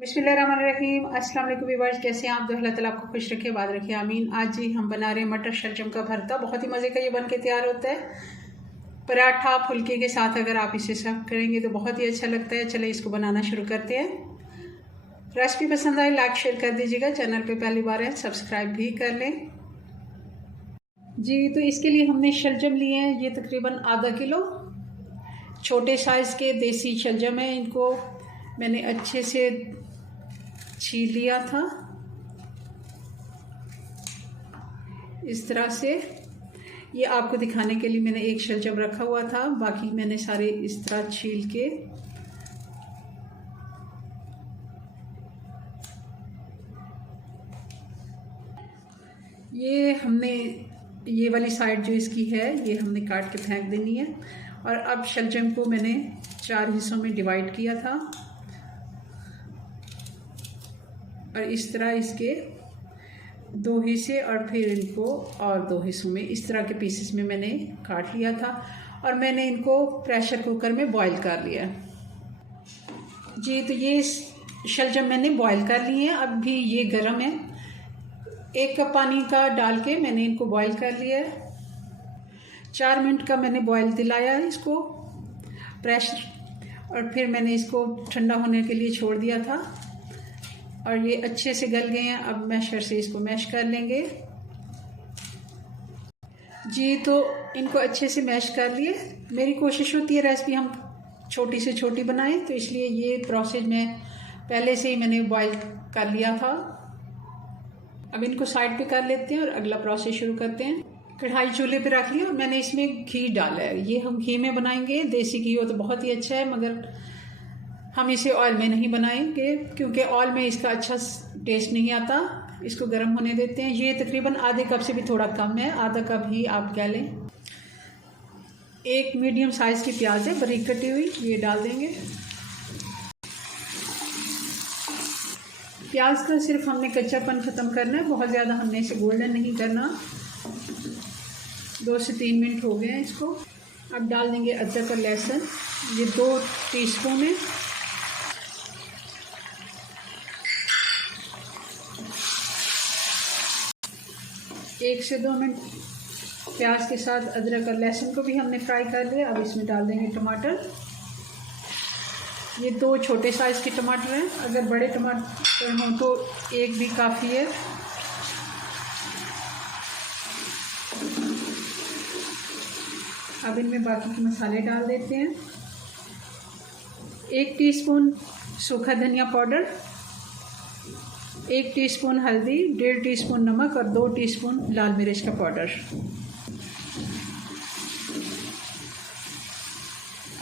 बिस्मिल्लाहिर्रहमानिर्रहीम। अस्सलाम वालेकुम व्यूअर्स, कैसे हैं आप? तो अल्लाह ताला आपको खुश रखे, बात रखे, आमीन। आज ही हम बना रहे हैं मटर शलजम का भरता। बहुत ही मज़े का ये बन के तैयार होता है। पराठा फुल्के के साथ अगर आप इसे सर्व करेंगे तो बहुत ही अच्छा लगता है। चले इसको बनाना शुरू करते हैं। रेसिपी पसंद आए लाइक शेयर कर दीजिएगा। चैनल पे पहली बार है सब्सक्राइब भी कर लें जी। तो इसके लिए हमने शलजम लिए हैं, ये तकरीबन आधा किलो छोटे साइज़ के देसी शलजम है। इनको मैंने अच्छे से छील लिया था इस तरह से। ये आपको दिखाने के लिए मैंने एक शलजम रखा हुआ था, बाकी मैंने सारे इस तरह छील के ये वाली साइड जो इसकी है ये हमने काट के फेंक देनी है। और अब शलजम को मैंने 4 हिस्सों में डिवाइड किया था और इस तरह इसके 2 हिस्से और फिर इनको और 2 हिस्सों में इस तरह के पीसेस में मैंने काट लिया था। और मैंने इनको प्रेशर कुकर में बॉईल कर लिया जी। तो ये शलजम मैंने बॉईल कर लिए हैं, अब भी ये गर्म है। 1 कप पानी का डाल के मैंने इनको बॉईल कर लिया है। 4 मिनट का मैंने बॉईल दिलाया है इसको प्रेशर, और फिर मैंने इसको ठंडा होने के लिए छोड़ दिया था और ये अच्छे से गल गए हैं। अब मैशर से इसको मैश कर लेंगे जी। तो इनको अच्छे से मैश कर लिए। मेरी कोशिश होती है रेसिपी हम छोटी से छोटी बनाएं, तो इसलिए ये प्रोसेस में पहले से ही मैंने बॉईल कर लिया था। अब इनको साइड पे कर लेते हैं और अगला प्रोसेस शुरू करते हैं। कढ़ाई चूल्हे पे रख लिया और मैंने इसमें घी डाला है। ये हम घी में बनाएंगे, देसी घी हो तो बहुत ही अच्छा है, मगर हम इसे ऑयल में नहीं बनाएंगे क्योंकि ऑयल में इसका अच्छा टेस्ट नहीं आता। इसको गर्म होने देते हैं। ये तकरीबन आधे कप से भी थोड़ा कम है, आधा कप ही आप कह लें। 1 मीडियम साइज़ की प्याज है बारीक कटी हुई, ये डाल देंगे। प्याज का सिर्फ हमने कच्चापन ख़त्म करना है, बहुत ज़्यादा हमने इसे गोल्डन नहीं करना। 2 से 3 मिनट हो गए हैं इसको। अब डाल देंगे अदरक और लहसुन, ये 2 टीस्पून है। एक से 2 मिनट प्याज के साथ अदरक और लहसुन को भी हमने फ्राई कर लिया। अब इसमें डाल देंगे टमाटर। ये 2 छोटे साइज़ के टमाटर हैं, अगर बड़े टमाटर हों तो 1 भी काफ़ी है। अब इनमें बाकी के मसाले डाल देते हैं। 1 टीस्पून सूखा धनिया पाउडर, 1 टीस्पून हल्दी, 1.5 टीस्पून नमक और 2 टीस्पून लाल मिर्च का पाउडर।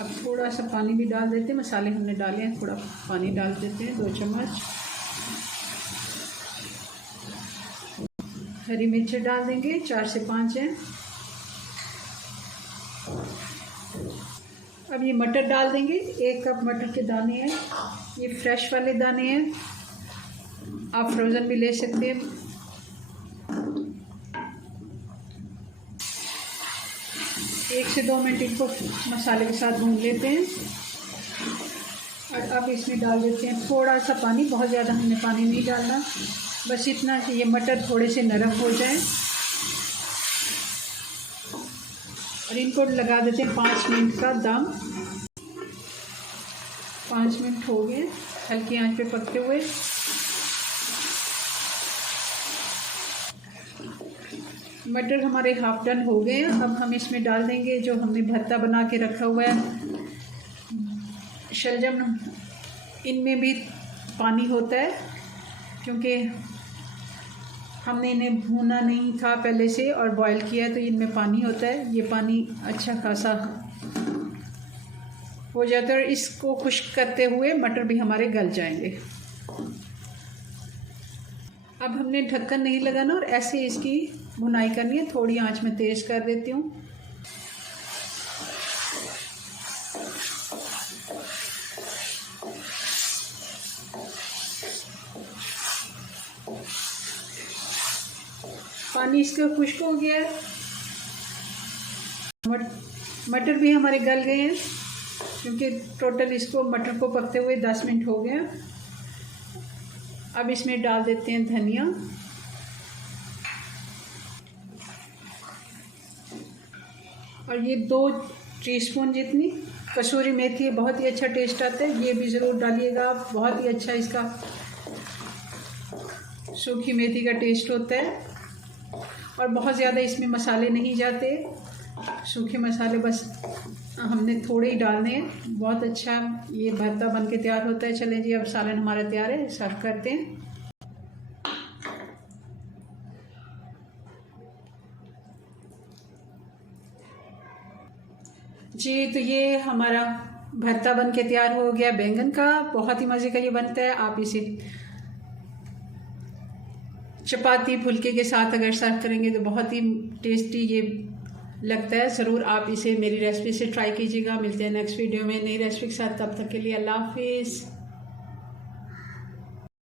अब थोड़ा सा पानी भी डाल देते हैं। मसाले हमने डाले हैं, थोड़ा पानी डाल देते हैं, 2 चम्मच। हरी मिर्च डाल देंगे, 4 से 5 हैं। अब ये मटर डाल देंगे। 1 कप मटर के दाने हैं, ये फ्रेश वाले दाने हैं, आप फ्रोज़न भी ले सकते हैं। एक से 2 मिनट इनको मसाले के साथ भून लेते हैं। और अब इसमें डाल देते हैं थोड़ा सा पानी, बहुत ज़्यादा हमने पानी नहीं डालना, बस इतना कि ये मटर थोड़े से नरम हो जाएं। और इनको लगा देते हैं 5 मिनट का दम। 5 मिनट हो गए हल्की आंच पे पकते हुए। मटर हमारे हाफ डन हो गए हैं। अब हम इसमें डाल देंगे जो हमने भरता बना के रखा हुआ है शलजम। इनमें भी पानी होता है क्योंकि हमने इन्हें भूना नहीं था पहले से और बॉईल किया है, तो इनमें पानी होता है। ये पानी अच्छा खासा हो जाता है और इसको खुश्क करते हुए मटर भी हमारे गल जाएंगे। अब हमने ढक्कन नहीं लगाना और ऐसे इसकी भुनाई करनी है। थोड़ी आंच में तेज कर देती हूँ। पानी इसका खुश्क हो गया है। मटर भी हमारे गल गए हैं क्योंकि टोटल इसको मटर को पकते हुए 10 मिनट हो गए। अब इसमें डाल देते हैं धनिया, और ये 2 टीस्पून जितनी कसूरी मेथी है, बहुत ही अच्छा टेस्ट आता है, ये भी ज़रूर डालिएगा। बहुत ही अच्छा इसका सूखी मेथी का टेस्ट होता है। और बहुत ज़्यादा इसमें मसाले नहीं जाते, सूखे मसाले बस हमने थोड़े ही डालने हैं। बहुत अच्छा ये भरता बन के तैयार होता है। चलें जी, अब सालन हमारा तैयार है, सर्व करते हैं। जी, तो ये हमारा भरता बन के तैयार हो गया बैंगन का। बहुत ही मज़े का ये बनता है। आप इसे चपाती फुल्के के साथ अगर सर्व करेंगे तो बहुत ही टेस्टी ये लगता है। ज़रूर आप इसे मेरी रेसिपी से ट्राई कीजिएगा। मिलते हैं नेक्स्ट वीडियो में नई रेसिपी के साथ। तब तक के लिए अल्लाह हाफिज़।